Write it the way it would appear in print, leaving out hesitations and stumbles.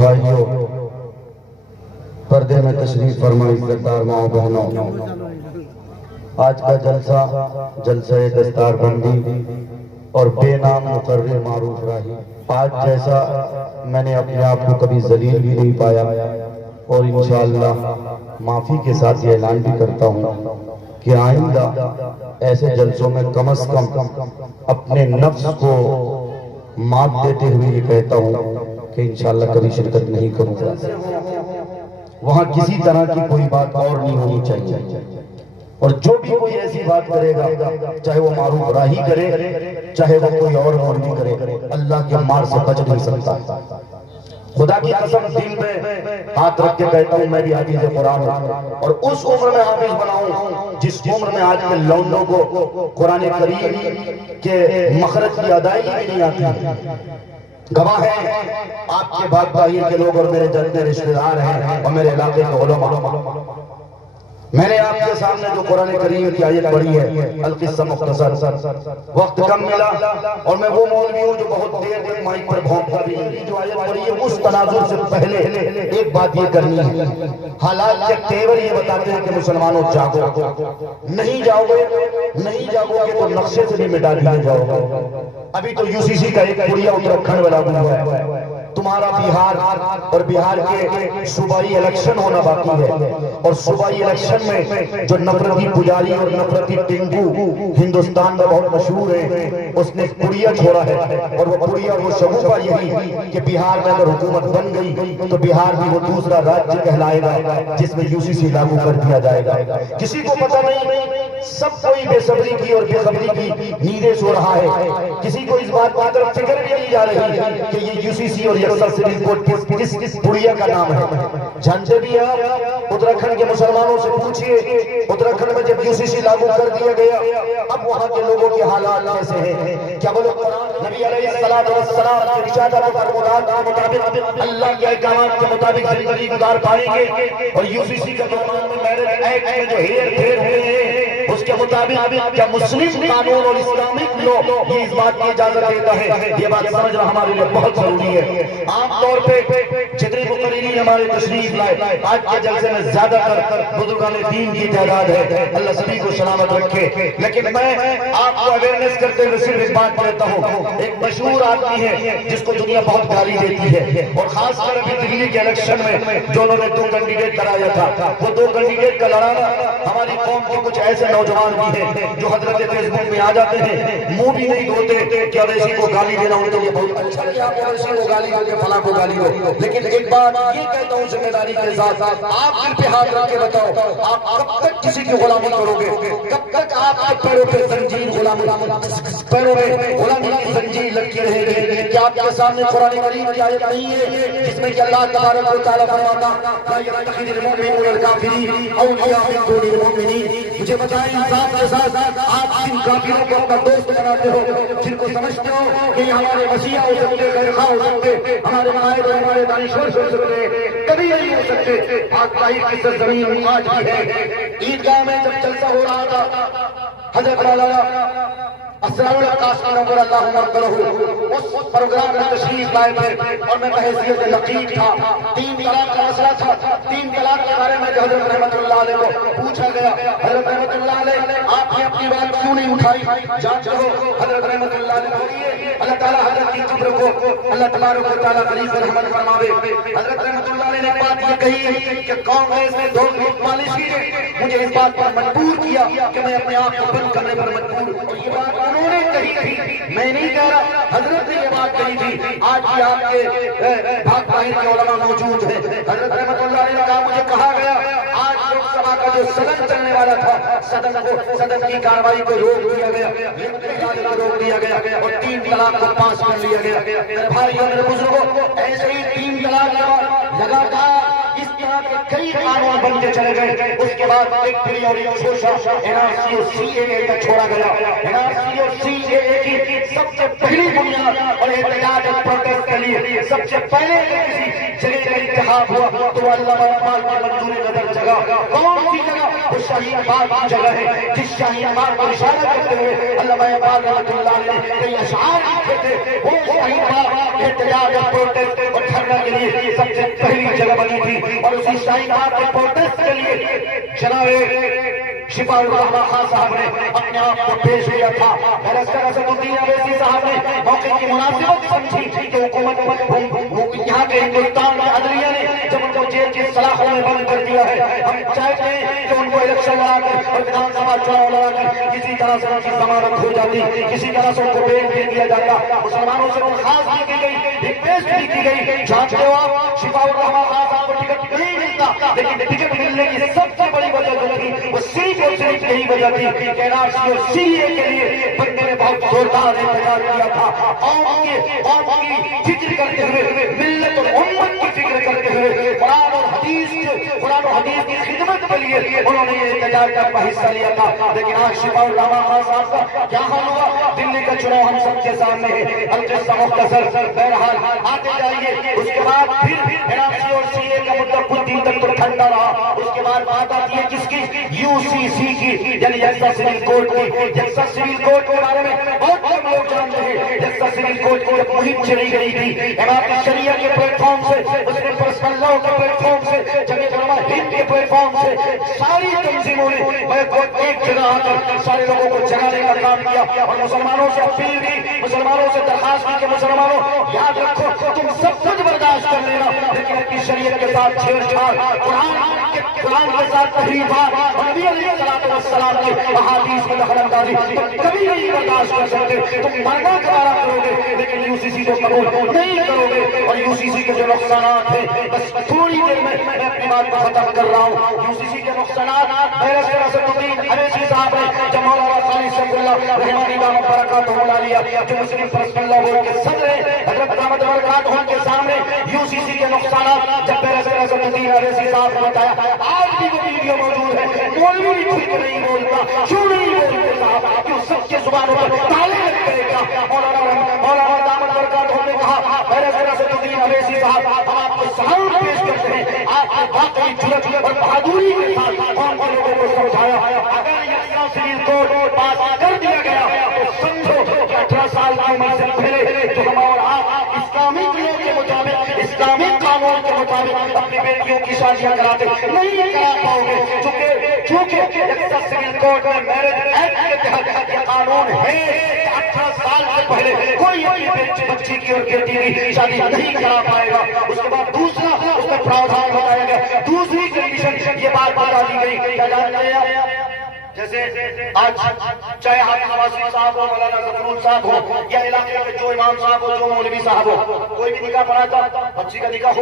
بھائیوں، پردے میں تشریف فرمائی سردار ماؤں بہنوں، آج کا جلسہ دستار بندی اور بے نام مقرر معروف راہی۔ آج جیسا میں نے اپنے آپ کو کبھی ذلیل بھی نہیں پایا، اور انشاءاللہ معافی کے ساتھ یہ اعلان بھی کرتا ہوں کہ آئندہ ایسے جلسوں میں کم از کم اپنے نفس کو مات دیتے ہوئے یہ کہتا ہوں کہ انشاءاللہ کبھی شرکت نہیں کروں گا۔ وہاں کسی طرح کی کوئی بات اور نہیں ہونی چاہیے، اور جو بھی کوئی ایسی بات کرے گا، چاہے وہ معروف راہی کرے، چاہے وہ کوئی اور مولوی کرے، اللہ کے مار سے بچ نہیں سکتا۔ خدا کی قسم دل میں ہاتھ رکھ کے کہتا ہوں، میں بھی حافظ قرآن ہوں، اور اس عمر میں حافظ بناؤں جس عمر میں آج کے لونڈوں کو قرآن کریم کے مخرج کی ادائیگی بھی نہیں آتی۔ گواہ ہیں آپ کے بھائی بھائی کے لوگ اور میرے جتنے رشتہ دار ہیں اور میرے علاقے کے علماء، میں نے آپ کے سامنے جو قرآن کریم کی آیت پڑھی ہے، القصہ مختصر، وقت کم ملا اور میں وہ مولوی ہوں جو بہت دیر تک مائک پر بھونکتا بھی نہیں۔ جو آیت پڑھی ہے اس تناظر سے پہلے ایک بات یہ کرنی ہے، حالات کے تیور یہ بتاتے ہیں کہ مسلمانوں جاگو، نہیں جاگو گے تو نقشے سے بھی مٹا دیے جاؤ گے۔ ابھی تو یو سی سی کا ایک پوریا اتراکھنڈ والا ہوا ہے، تمہارا بہار اور بہار کے صوبائی الیکشن ہونا باقی ہے، اور صوبائی الیکشن میں جو نفرتی پجاری اور نفرتی ٹینگو ہندوستان میں بہت مشہور ہے، اس نے پوریا چھوڑا ہے، اور وہ پوریا وہ شگوفہ یہی کہ بہار میں اگر حکومت بن گئی تو بہار بھی وہ دوسرا راجیہ کہلائے گا جس میں یو سی سی لاگو کر دیا جائے گا۔ کسی کو پتہ نہیں، سب کوئی بے صبری کی اور بے خبری کی نیندیں سو رہا ہے، کسی کو اس بات کی طرف فکر بھی نہیں جا رہی کہ یہ یو سی سی اور سپریم کورٹ کس پوریا کا نام ہے۔ جانتے بھی آپ اتراکھنڈ کے مسلمانوں سے پوچھئے، اتراکھنڈ میں جب یو سی سی لاگو کر دیا گیا، اب وہاں کے لوگوں کے حالات کیسے ہیں؟ کیا وہ لوگ نبی علیہ السلام کے ارشادات و فرمودات کے مطابق اللہ کے احکامات کے مطابق زندگی گزار پائیں گے؟ اور یو سی سی کے دوران میں میرج ایکٹ میں جو ہیر پھیر ہوئے ہیں اس کے مطابق کیا مسلم قانون اور اسلامک لا یہ اس بات کی اجازت دیتا ہے؟ یہ بات سمجھنا ہمارے لیے بہت ضروری ہے۔ عام طور پہ جتنے مقررین ہمارے تشریف لائے، آج کے جلسے میں زیادہ تر بزرگان دین کی تعداد ہے، اللہ سبھی کو سلامت رکھے، لیکن میں آپ کو اویئرنیس کرتے ہوئے صرف ایک بات کہتا ہوں۔ ایک مشہور آدمی ہے جس کو دنیا بہت گالی دیتی ہے، اور خاص کر ابھی دلی کے الیکشن میں جو انہوں نے 2 کینڈیڈیٹ کرایا تھا، وہ 2 کینڈیڈیٹ کا لڑانا ہماری قوم کے کچھ ایسے نوجوان بھی ہیں جو حضرت فیس بک میں آ جاتے ہیں، منہ بھی نہیں دھوتے کہ اویسی کو گالی دینا ان کے لیے بہت اچھا ہے، آپ اویسی کو گالی دو کہ فلاں کو گالی دو۔ لیکن ایک بات یہ کہتا ہوں ذمہ داری کے ساتھ، آپ دل پہ ہاتھ رکھ کے بتاؤ، آپ کب تک کسی کی غلامی کرو گے؟ کب تک آپ کے پیروں پہ زنجیر پیروں میں غلامی کی زنجیر لٹکی رہے گی؟ کیا آپ کے سامنے قرآن کریم کی آیت نہیں ہے جس میں کہ اللہ تبارک و تعالیٰ فرماتا لا يتخذ المؤمنون الكافرین اولیاء من دون المؤمنین؟ مجھے بتائیں انصاف کے ساتھ، آپ جن کافروں کو اپنا دوست بناتے ہو، جن کو سمجھتے ہو کہ یہ ہمارے مسیح ہو سکتے، خیر خواہ ہو سکتے، ہمارے قائد اور ہمارے دانشور ہو سکتے، کبھی نہیں ہو سکتے۔ پاک طاہر کی سرزمین آج بھی ہے۔ عیدگاہ میں جب جلسہ ہو رہا تھا، حضرت مولانا اسرار اللہ قاسمی نور اللہ مرکلہ اس پروگرام میں تشریف لائے تھے، اور میں بحیثیت نقیب تھا۔ 3 طلاق کا مسئلہ تھا، 3 طلاق کے بارے میں حضرت رحمت اللہ علیہ کو پوچھا گیا، حضرت رحمت اللہ علیہ آپ نے اپنی بات کیوں نہیں اٹھائی؟ جانتے ہو حضرت رحمت اللہ علیہ بولیے، اللہ تعالیٰ حضرت کی قبر کو اللہ تبارک و تعالیٰ قریب رحمت فرماوے۔ حضرت رحمت اللہ علیہ نے بات یہ کہی کہ کانگریس نے 2 پالیسی نے مجھے اس بات پر مجبور کیا کہ میں اپنے آپ کو بند کرنے پر مجبور ہوں، اور یہ بات انہوں نے کہی تھی، میں نہیں کہہ رہا، حضرت نے یہ بات کہی تھی۔ آج بھی آپ کے بھاگ باہر کے علماء موجود ہیں۔ حضرت رحمت اللہ علیہ نے کہا مجھے کہا گیا آج لوک سبھا کا جو صدر چلنے والا تھا، صدر کی کارروائی کو روک دیا گیا، روک دیا گیا، اور 3 طلاق کو پاس کر لیا گیا۔ میرے بھائیوں میرے بزرگوں، ایسے ہی 3 طلاق لگاتار اس طرح کے کئی قانون بنتے چلے گئے۔ اس کے بعد ایک پھر اور ایک شوشہ NRC اور CAA کا چھوڑا گیا۔ NRC اور CAA کی سب سے پہلی بنیاد اور احتجاج اور پروٹیسٹ کے لیے سب سے پہلے کسی جگہ کا اتحاد انتخاب ہوا تو علامہ اقبال کی منظور نظر جگہ کون سی جگہ؟ وہ شاہین باغ کی جگہ ہے، جس شاہین باغ کو اشارہ کرتے ہوئے علامہ اقبال رحمۃ اللہ علیہ کئی اشعار لکھے تھے۔ وہ شاہین باغ احتجاج اور پروٹیسٹ اور دھرنا کے لیے سب سے پہلی جگہ بنی تھی، اور اسی شاہین باغ کے پروٹیسٹ کے لیے جناب شفاء الرحمٰن خان صاحب نے اپنے آپ کو پیش کیا تھا۔ بیرسٹر اسد الدین اویسی صاحب نے موقع کی مناسبت سمجھی کہ حکومت یہاں کے ہندوستان کی عدلیہ نے جب ان کو جیل کی سلاخوں میں بند کر دیا ہے، ہم چاہتے ہیں کہ ان کو الیکشن لڑا کر اور وِدھان سبھا چناؤ لڑا کر کسی طرح سے ان کی ضمانت ہو جاتی، کسی طرح سے ان کو بیل دے دیا جاتا۔ مسلمانوں سے درخواست بھی کی گئی، ریکویسٹ بھی کی گئی، جانتے ہو آپ شفاء الرحمٰن خان صاحب کو ٹکٹ نہیں ملتا، لیکن ٹکٹ ملنے کی سب سے بڑی وجہ جو تھی وہ صرف اور صرف یہی وجہ تھی کہ NRC اور CAA کے لیے بندے نے بہت زوردار انتظار کیا تھا۔ قوم کی فکر کرتے ہوئے، ملت اور امت کی فکر کرتے ہوئے، قرآن اور حدیث کی خدمت کے لیے انہوں نے یہ احتجاج کا حصہ لیا تھا۔ لیکن آج شفاء الرحمٰن خان صاحب کا کیا حال ہوا؟ دلی کا چناؤ ہم سب کے سامنے ہے، القصہ مختصر، بہرحال آتے جائیے۔ اس کے بعد پھر NRC اور CAA کا مدعا کچھ دن تک تو ٹھنڈا رہا۔ اس کے بعد بات آتی ہے کس کی؟ UCC کی، یعنی یکساں سول کوڈ کی۔ یکساں سول کوڈ کے بارے میں بہت کم لوگ جانتے ہیں۔ یکساں سول کوڈ کی جب مہم چلی گئی تھی امام شریعہ کے پلیٹ فارم سے، اس نے پرسنل لاء کے پلیٹ فارم سے، جمعیت علماء ہند کے پلیٹ فارم سے، ساری تنظیموں نے ایک جگہ آ کر سارے لوگوں کو جگانے کا کام کیا، اور مسلمانوں سے اپیل کی، مسلمانوں سے درخواست کی کہ مسلمانوں یاد رکھو تم سب کچھ برداشت کر لینا، لیکن اپنی شریعت کے ساتھ چھیڑ چھاڑ، قرآن کے ساتھ تحریفات، نبی علیہ السلام کی احادیث کی دخل اندازی تم کبھی نہیں برداشت کر سکتے۔ تم مرنا گوارا کرو گے لیکن UCC کو قبول نہیں کرو گے، اور UCC کے جو نقصانات ہیں بس تھوڑی دیر میں اپنی بات کو ختم کر رہا ہوں۔ UCC کے نقصانات بیرسٹر اسد الدین اویسی صاحب نے جب مولانا خالد صدر اللہ رحمانی دامت برکاتہ ملالیہ جو مسلم پرسنل لاء بورڈ کے صدر ہیں، حضرت دامت برکاتہ کے سامنے UCC کے نقصانات جب بیرسٹر اسد الدین اویسی صاحب نے بتایا، آج بھی وہ ویڈیو موجود ہے، مولوی ٹھیک نہیں بولتا، کیوں نہیں بولتے صاحب؟ کیوں سب کے زبانوں پر تالے لگتے ہیں کیا؟ مولانا دامت برکاتہ نے کہا بیرسٹر اسد الدین اویسی صاحب ہم آپ کو سلام پیش کرتے ہیں، آپ نے واقعی جرأت اور بہادری کے ساتھ قوم کے لوگوں کو سمجھایا۔ اگر یکساں سول کوڈ پاس کر دیا گیا تو سمجھو کہ 18 سال کی عمر سے پہلے جو ہم اور آپ اسلامی دینوں کے مطابق، اسلامی قانون کے مطابق اپنی بیٹیوں کی شادیاں کراتے نہیں کرا پاؤ گے، چونکہ یکساں سول کوڈ میں میرج ایکٹ کے تحت یہ قانون ہے کہ 18 سال سے پہلے کوئی اپنی بچی کی اور بیٹی کی شادی نہیں کرا پائے گا۔ اس کے بعد دوسرا اس میں پراودھان بتایا گیا، دوسری کنڈیشن یہ بات بتا دی گئی، کیا جانتے ہیں جیسے آج چاہے حافظ نواسی صاحب ہو، مولانا ظفرول صاحب ہو، یا علاقے کے جو امام صاحب ہو، جو مولوی صاحب ہو، کوئی بھی نکاح پڑھاتا بچی کا نکاح ہو